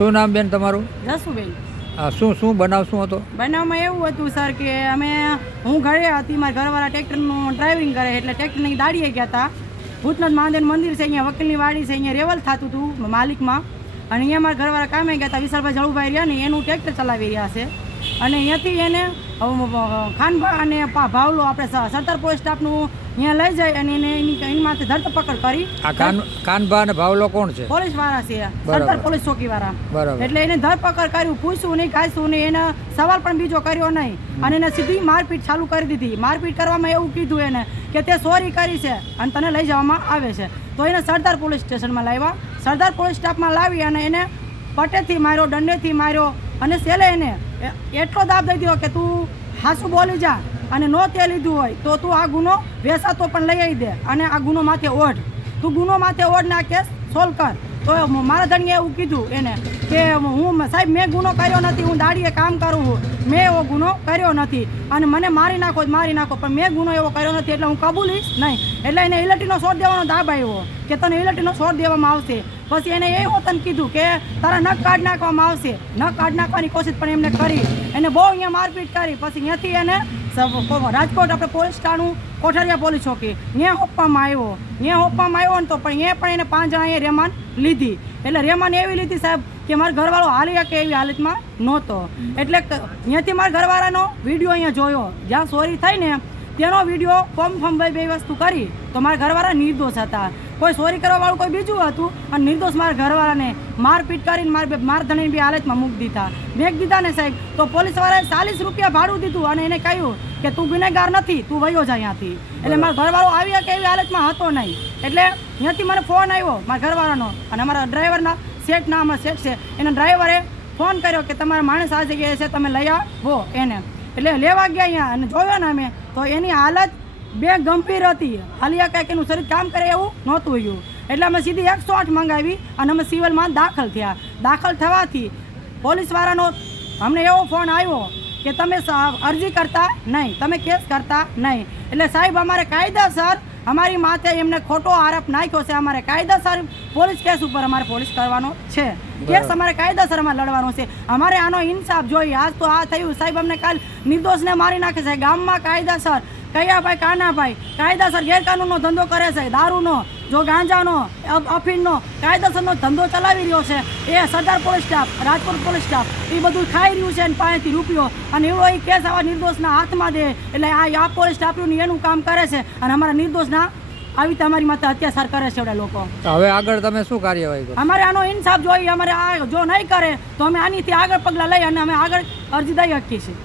શું નામ બેન તમારું? જસુબેન. શું બનાવ શું હતો? બનાવમાં એવું હતું સર કે હું ઘરે હતી, મારા ઘરવાળા ટ્રેક્ટરનું ડ્રાઇવિંગ કરે એટલે ટ્રેક્ટરની દાડીએ ગયા હતા. ભૂતનાથ મહાદેવ મંદિર છે, અહીંયા વકીલની વાડી છે, અહીંયા રેવલ થતું હતું માલિકમાં, અને અહીંયા મારા ઘરવાળા કામે ગયા હતા. વિશાલભાઈ જળુભાઈ રહ્યા ને એનું ટ્રેક્ટર ચલાવી રહ્યા છે, અને અહીંયાથી એને ખાનભા અને ભાવલો આપણે સરદાર પોલીસ સ્ટાફનું અહીંયા લઈ જાય અને એની માથે ધરપકડ કરી. આ કાનભા અને ભાવલો કોણ છે? પોલીસ વાળા છે, સરદાર પોલીસ ચોકી વાળા. એટલે એને ધરપકડ કર્યું, પૂછ્યું નહીં, કાંઈ નહીં, એને સવાલ પણ બીજો કર્યો નહીં, અને એને સીધી મારપીટ ચાલુ કરી દીધી. મારપીટ કરવામાં એવું કીધું એને કે તે ચોરી કરી છે અને તને લઈ જવામાં આવે છે. તો એને સરદાર પોલીસ સ્ટેશનમાં લાવ્યા. સરદાર પોલીસ સ્ટાફમાં લાવી અને એને પટેથી માર્યો, દંડેથી માર્યો, અને છેલ્લે એને એટલો દાબ દઈ દીધો કે તું હાસું બોલી જા, અને નો તે લીધું હોય તો તું આ ગુનો વેસાતો પણ લઈ આવી દે, અને આ ગુનો માથે ઓઢ, તું ગુનો માથે ઓઢ ના કેસ સોલ્વ કર. તો મારા ધણીએ એવું કીધું એને કે હું સાહેબ મેં ગુનો કર્યો નથી, હું દાડીએ કામ કરું છું, મેં એવો ગુનો કર્યો નથી, અને મને મારી નાખો પણ મેં ગુનો એવો કર્યો નથી, એટલે હું કબૂલીશ નહીં. એટલે એને ઇલેક્ટ્રીનો શોટ દેવાનો દાબ આવ્યો કે તને ઇલેક્ટ્રીનો શોટ દેવામાં આવશે. પછી એને એ હોતન કીધું કે તારા નખ કાઢ નાખવામાં આવશે. નખ કાઢ નાખવાની કોશિશ પણ એમને કરી, એને બહુ અહીંયા મારપીટ કરી. પછી ત્યાંથી એને રાજકોટ આપણે પોલીસ સ્ટાનું કોઠારિયા પોલીસ ચોકી ત્યાં હોપવામાં આવ્યો. ને તો પણ એ પણ એને 5 જણાએ રેમાન લીધી. એટલે રેમાન એવી લીધી સાહેબ કે મારા ઘરવાળો હાલી શકે એવી હાલતમાં નહોતો. એટલે ત્યાંથી મારા ઘરવાળાનો વિડીયો અહીંયા જોયો, જ્યાં ચોરી થઈ ને તેનો વિડીયો ફોર્મ બે વસ્તુ કરી. તો મારા ઘરવાળા નિર્દોષ હતા, કોઈ ચોરી કરવાવાળું કોઈ બીજું હતું, અને નિર્દોષ મારા ઘરવાળાને મારપીટ કરીને મારા ધણીની બી હાલતમાં મૂકી દીધા ને સાહેબ. તો પોલીસવાળાએ 40 રૂપિયા ભાડું દીધું, અને એને કહ્યું કે તું ગુનેગાર નથી, તું વયો જા અહીંયાથી. એટલે મારા ઘરવાળો આવી કે એવી હાલતમાં હતો નહીં. એટલે ત્યાંથી મને ફોન આવ્યો મારા ઘરવાળાનો, અને અમારા ડ્રાઈવરના શેઠના અમારા શેઠ છે, એના ડ્રાઈવરે ફોન કર્યો કે તમારા માણસ આ જગ્યાએ છે, તમે લઈ આવો એને. એટલે લેવા ગયા અહીંયા, અને જોયો ને અમે તો એની હાલત બે ગંભીર હતી. હાલિયા કાંઈક એનું શરીર કામ કરે એવું નહોતું રહ્યું. એટલે અમે સીધી 108 મંગાવી અને અમે સિવિલમાં દાખલ થયા. દાખલ થવાથી પોલીસવાળાનો અમને એવો ફોન આવ્યો કે તમે અરજી કરતા નહીં, તમે કેસ કરતા નહીં. એટલે સાહેબ અમારે કાયદાસર અમારી માથે એમને ખોટો આરોપ નાખ્યો છે. અમારે કાયદાસર પોલીસ કેસ ઉપર અમારે પોલીસ કરવાનો છે, કેસ અમારે કાયદાસર અમારે લડવાનો છે. અમારે આનો ઇન્સાફ જોઈએ. આજ તો આ થયું સાહેબ, અમને કાલ નિર્દોષને મારી નાખે છે. ગામમાં કાયદાસર કયાભાઈ કાનાભાઈ કાયદાસર ગેરકાનૂનનો ધંધો કરે છે, દારૂનો, જો ગાંજાનો, અફીણનો કાયદાસરનો ધંધો ચલાવી રહ્યો છે. એ Sardar police staff, Rajkot police staff એ બધું ખાઈ રહ્યું છે, પાસેથી રૂપિયો, અને એવો એ કેસ આવા નિર્દોષના હાથમાં દે. એટલે આ પોલીસ સ્ટાફનું એનું કામ કરે છે, અને અમારા નિર્દોષના આવી તમારી માથે અત્યાચાર કરે છે એવડા લોકો. હવે આગળ તમે શું કાર્યવાહી કરો? અમારે આનો ઇન્સાફ જોઈએ. અમારે આ જો નહીં કરે તો અમે આનીથી આગળ પગલાં લઈ અને અમે આગળ અરજી દઈ શકીએ છીએ.